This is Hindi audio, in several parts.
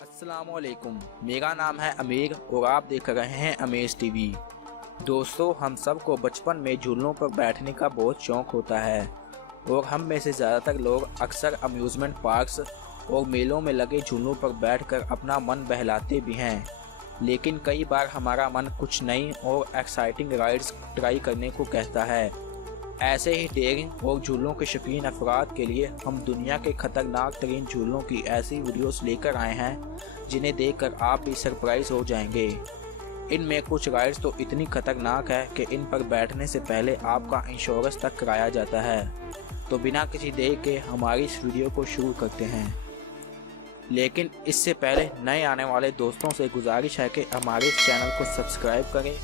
अस्सलामुअलैकुम, मेरा नाम है अमीर और आप देख रहे हैं अमेज टीवी। दोस्तों, हम सबको बचपन में झूलों पर बैठने का बहुत शौक़ होता है और हम में से ज़्यादातर लोग अक्सर अम्यूज़मेंट पार्क्स और मेलों में लगे झूलों पर बैठकर अपना मन बहलाते भी हैं। लेकिन कई बार हमारा मन कुछ नई और एक्साइटिंग राइड्स ट्राई करने को कहता है। ऐसे ही डेयरिंग और झूलों के शौकीन अफराद के लिए हम दुनिया के खतरनाक तरीन झूलों की ऐसी वीडियोस लेकर आए हैं जिन्हें देखकर आप भी सरप्राइज हो जाएंगे। इनमें कुछ राइड्स तो इतनी खतरनाक है कि इन पर बैठने से पहले आपका इंश्योरेंस तक कराया जाता है। तो बिना किसी देर के हमारी इस वीडियो को शुरू करते हैं। लेकिन इससे पहले नए आने वाले दोस्तों से गुजारिश है कि हमारे इस चैनल को सब्सक्राइब करें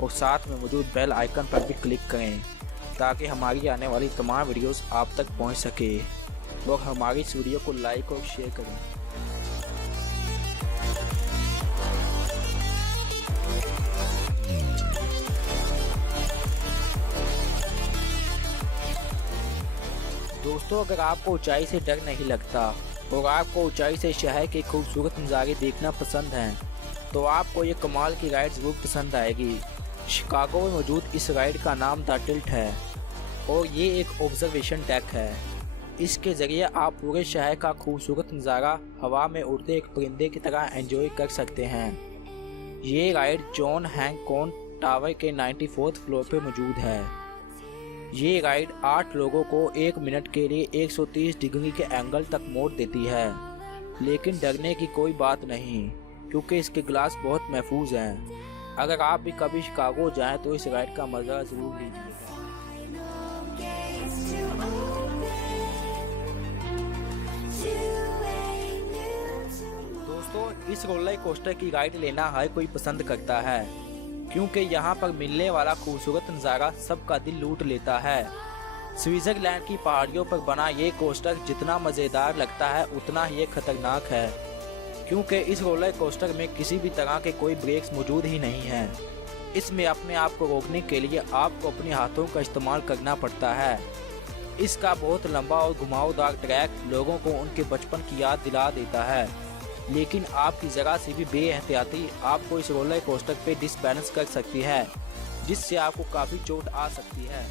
और साथ में मौजूद बेल आइकन पर भी क्लिक करें ताकि हमारी आने वाली तमाम वीडियोस आप तक पहुंच सके और हमारी इस वीडियो को लाइक और शेयर करें। दोस्तों, अगर आपको ऊंचाई से डर नहीं लगता और आपको ऊंचाई से शहर के खूबसूरत नज़ारे देखना पसंद हैं तो आपको ये कमाल की राइड ज़रूर पसंद आएगी। शिकागो में मौजूद इस राइड का नाम द टिल्ट है और ये एक ऑब्जर्वेशन डेक है। इसके ज़रिए आप पूरे शहर का खूबसूरत नज़ारा हवा में उड़ते एक परिंदे की तरह एंजॉय कर सकते हैं। ये राइड जॉन हैंकॉक टावर के 94th फ्लोर पर मौजूद है। ये राइड 8 लोगों को 1 मिनट के लिए 130 डिग्री के एंगल तक मोड़ देती है। लेकिन डरने की कोई बात नहीं क्योंकि इसके ग्लास बहुत महफूज हैं। अगर आप भी कभी शिकागो जाएं तो इस राइड का मज़ा ज़रूर लीजिएगा। दोस्तों, इस रोलर कोस्टर की राइड लेना हर कोई पसंद करता है क्योंकि यहाँ पर मिलने वाला खूबसूरत नज़ारा सबका दिल लूट लेता है। स्विट्जरलैंड की पहाड़ियों पर बना ये कोस्टर जितना मज़ेदार लगता है उतना ही ये खतरनाक है क्योंकि इस रोलर कोस्टर में किसी भी तरह के कोई ब्रेक्स मौजूद ही नहीं हैं। इसमें अपने आप को रोकने के लिए आपको अपने हाथों का इस्तेमाल करना पड़ता है। इसका बहुत लंबा और घुमावदार ट्रैक लोगों को उनके बचपन की याद दिला देता है। लेकिन आपकी ज़रा सी भी बेएहतियाती आपको इस रोलर कोस्टर पे डिसबैलेंस कर सकती है जिससे आपको काफ़ी चोट आ सकती है।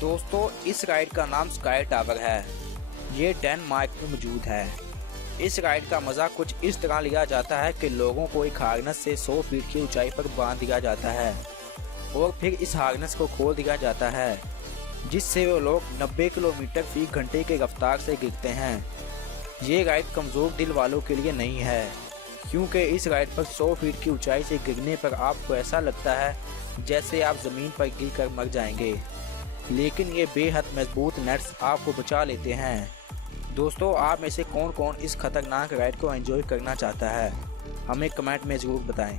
दोस्तों, इस राइड का नाम स्काई टावर है। ये डेनमार्क में मौजूद है। इस राइड का मज़ा कुछ इस तरह लिया जाता है कि लोगों को एक हार्नेस से 100 फीट की ऊंचाई पर बांध दिया जाता है और फिर इस हार्नेस को खोल दिया जाता है जिससे वो लोग 90 किलोमीटर फी घंटे की रफ्तार से गिरते हैं। ये राइड कमज़ोर दिल वालों के लिए नहीं है क्योंकि इस राइड पर 100 फीट की ऊंचाई से गिरने पर आपको ऐसा लगता है जैसे आप ज़मीन पर गिर कर मर जाएंगे। लेकिन ये बेहद मजबूत नेट्स आपको बचा लेते हैं। दोस्तों, आप में से कौन कौन इस खतरनाक राइड को एंजॉय करना चाहता है हमें कमेंट में ज़रूर बताएं।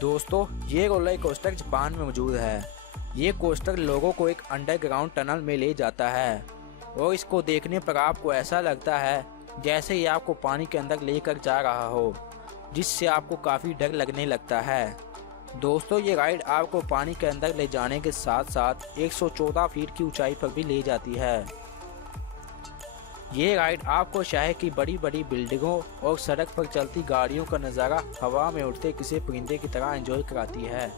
दोस्तों, ये रोलर कोस्टर जापान में मौजूद है। ये कोस्टर लोगों को एक अंडरग्राउंड टनल में ले जाता है और इसको देखने पर आपको ऐसा लगता है जैसे ये आपको पानी के अंदर लेकर जा रहा हो जिससे आपको काफ़ी डर लगने लगता है। दोस्तों, ये राइड आपको पानी के अंदर ले जाने के साथ साथ 114 फीट की ऊंचाई पर भी ले जाती है। ये राइड आपको शहर की बड़ी बड़ी बिल्डिंगों और सड़क पर चलती गाड़ियों का नज़ारा हवा में उड़ते किसी परिंदे की तरह एंजॉय कराती है।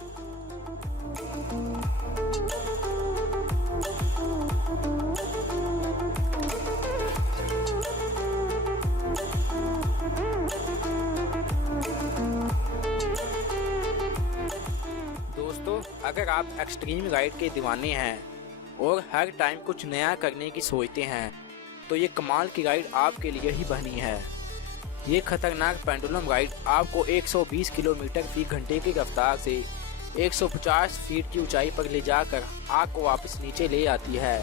दोस्तों, अगर आप एक्सट्रीम राइड के दीवाने हैं और हर टाइम कुछ नया करने की सोचते हैं तो ये कमाल की राइड आपके लिए ही बनी है। ये खतरनाक पेंडुलम राइड आपको 120 किलोमीटर फी घंटे की रफ्तार से 150 फीट की ऊंचाई पर ले जाकर आग को वापस नीचे ले आती है।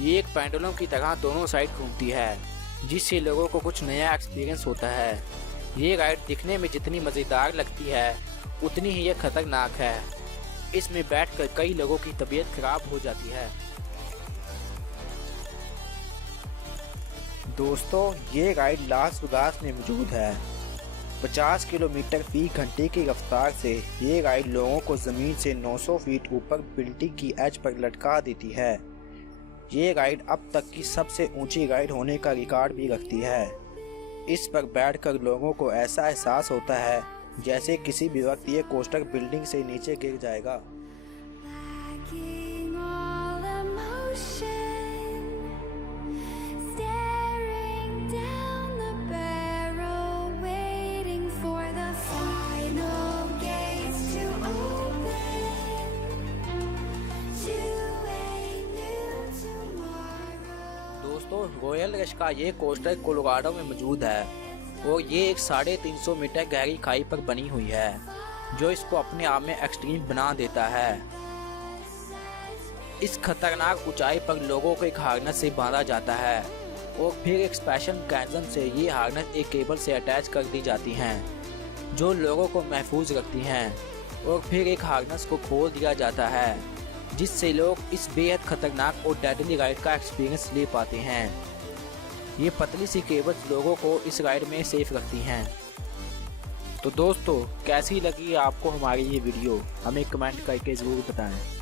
ये एक पेंडुलम की तरह दोनों साइड घूमती है जिससे लोगों को कुछ नया एक्सपीरियंस होता है। ये राइड दिखने में जितनी मज़ेदार लगती है उतनी ही ये खतरनाक है। इसमें बैठकर कई लोगों की तबीयत खराब हो जाती है। दोस्तों ये राइड लास वेगास में मौजूद है। 50 किलोमीटर फी घंटे की रफ्तार से ये राइड लोगों को ज़मीन से 900 फीट ऊपर बिल्डिंग की एज पर लटका देती है। ये राइड अब तक की सबसे ऊंची राइड होने का रिकॉर्ड भी रखती है। इस पर बैठकर लोगों को ऐसा एहसास होता है जैसे किसी भी वक्त ये कोस्टर बिल्डिंग से नीचे गिर जाएगा। दोस्तों रॉयल रश का ये कोस्टर कोलोराडो में मौजूद है और ये एक 350 मीटर गहरी खाई पर बनी हुई है, जो इसको अपने आप में एक्सट्रीम बना देता है। इस खतरनाक ऊंचाई पर लोगों को एक हार्नेस से बांधा जाता है और फिर एक स्पेशल मैकेनिज्म से ये हार्नेस एक केबल से अटैच कर दी जाती हैं, जो लोगों को महफूज रखती हैं, और फिर एक हार्नेस को खोल दिया जाता है जिससे लोग इस बेहद खतरनाक और डेडली राइड का एक्सपीरियंस ले पाते हैं। ये पतली सी केबल्स लोगों को इस राइड में सेफ रखती हैं। तो दोस्तों कैसी लगी आपको हमारी ये वीडियो, हमें कमेंट करके ज़रूर बताएं।